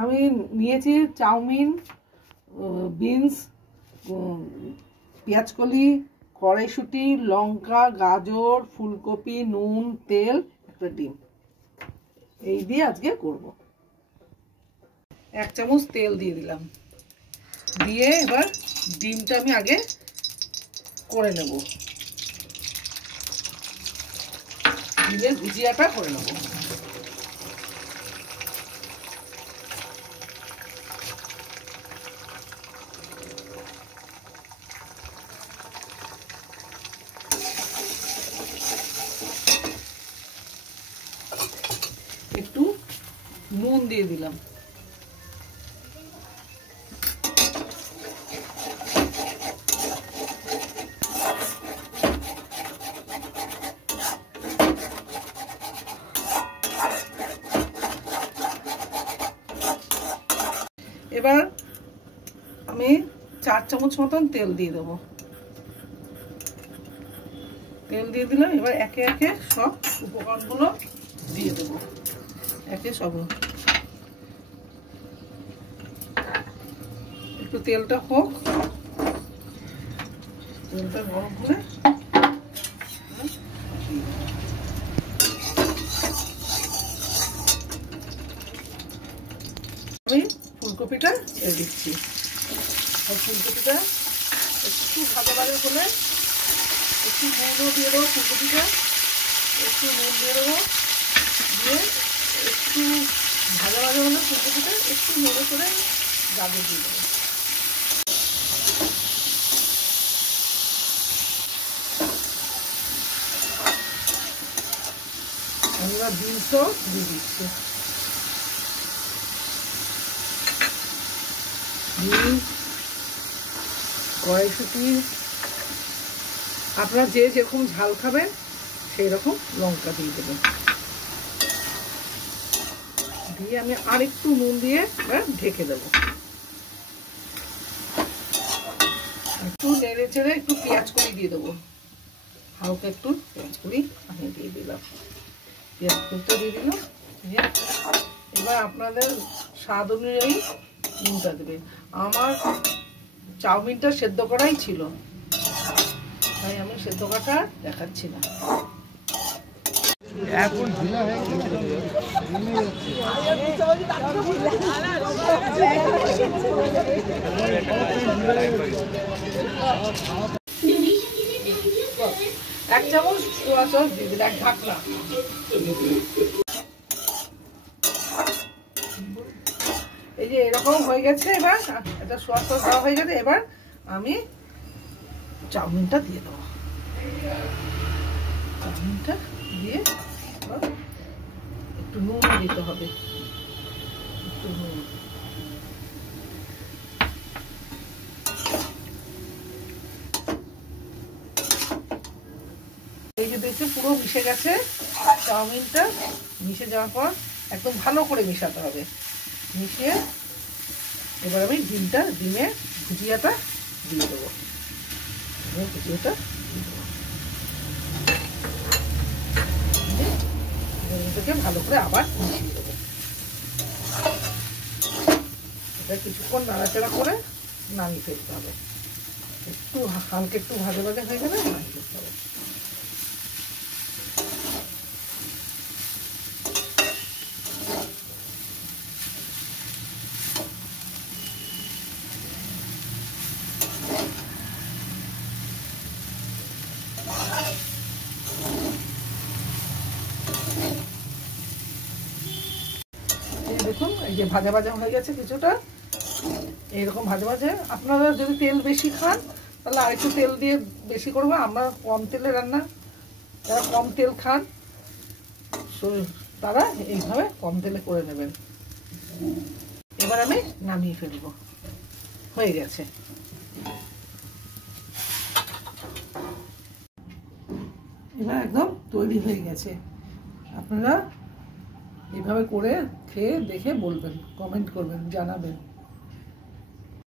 আমি নিয়েছি chowmein, beans, পেঁয়াজকলি, কড়াইশুঁটি, লঙ্কা, গাজর, ফুলকপি, নুন, তেল, একটা ডিম। এই দিয়ে আজকে করব। 1 চামচ তেল দিয়ে দিলাম, দিয়ে এবার ডিমটা আমি আগে করে নেব, ডিমের ভুজিয়াটা করে নেব। একটু নুন দিয়ে দিলাম, এবার আমি 4 চামচ মতন তেল দিয়ে দেবো। তেল দিয়ে দিলাম, এবার একে একে সব উপকরণগুলো দিয়ে দেবো, একে সব। একটু তেলটা হোক, তেলটা গরম করে আমি ফুলকপিটা ছেড়ে দিচ্ছি। ফুলকপিটা একটু ভাজা ভাজা হলে একটু নুনও দিয়ে দেবো, ফুলকপিটা একটু নুন দিয়ে দেবো, দিয়ে একটু ভাজা ভাজা হলে ফুলকপিটা একটু নেড়ে করে গাজর দিয়ে দেবো। আমি এবার বিনসও দিয়ে দিচ্ছি, বিনস, কড়াইশুঁটি, আপনারা যে যেরকম ঝাল খাবেন সেই রকম লঙ্কা দিয়ে দেবেন। দিয়ে আমি আর একটু নুন দিয়ে ঢেকে দেবো। একটু নেড়ে চেড়ে একটু পেঁয়াজ কলি দিয়ে দেবো, হালকা একটু পেঁয়াজ কলি আমি দিয়ে দিলাম, পেঁয়াজ কলিটা দিয়ে দিলাম। এবার আপনাদের স্বাদ অনুযায়ী নুনটা দেবেন। আমার চাউমিনটা সেদ্ধ করাই ছিল, তাই আমি সেদ্ধ করাটা দেখাচ্ছি না। এখন এক চামচ সোয়া সস দিয়ে দিন, এক ঢাকনা। এই যে এরকম হয়ে গেছে, এবার এটা সোয়া সস দেওয়া হয়ে গেছে। এবার আমি চাউমিনটা দিয়ে দেবো, চাউমিনটা দিয়ে একটু নুন দিতে হবে, একটু নুন। এই যে দেখছে পুরো মিশে গেছে, চাউমিনটা মিশে যাওয়ার পর একদম ভালো করে মিশাতে হবে। মিশিয়ে এবার আমি ডিমের ভুজিয়াটা দিয়ে দেবো, ভুজিয়াটা দিয়ে দেবো, এটাকে ভালো করে আবার মিশিয়ে দেবো। এটা কিছুক্ষণ নাড়াচাড়া করে নামিয়ে ফেলতে হবে, একটু হালকা একটু ভাজা ভাজা হয়ে গেলে নামিয়ে ফেলতে হবে। দেখুন এই যে ভাজা ভাজা হয়ে গেছে কিছুটা, এইরকম ভাজা ভাজা। আপনারা যদি তেল বেশি খান তাহলে আরেকটু তেল দিয়ে বেশি করবো, আমরা কম তেলে রান্না, যারা কম তেল খান তারা এইভাবে কম তেলে করে নেবেন। এবার আমি নামিয়ে ফেলবো, হয়ে গেছে। এবার একদম তৈরি হয়ে গেছে। আপনারা এভাবে করে খেয়ে দেখে বলবেন, কমেন্ট করবেন, জানাবেন।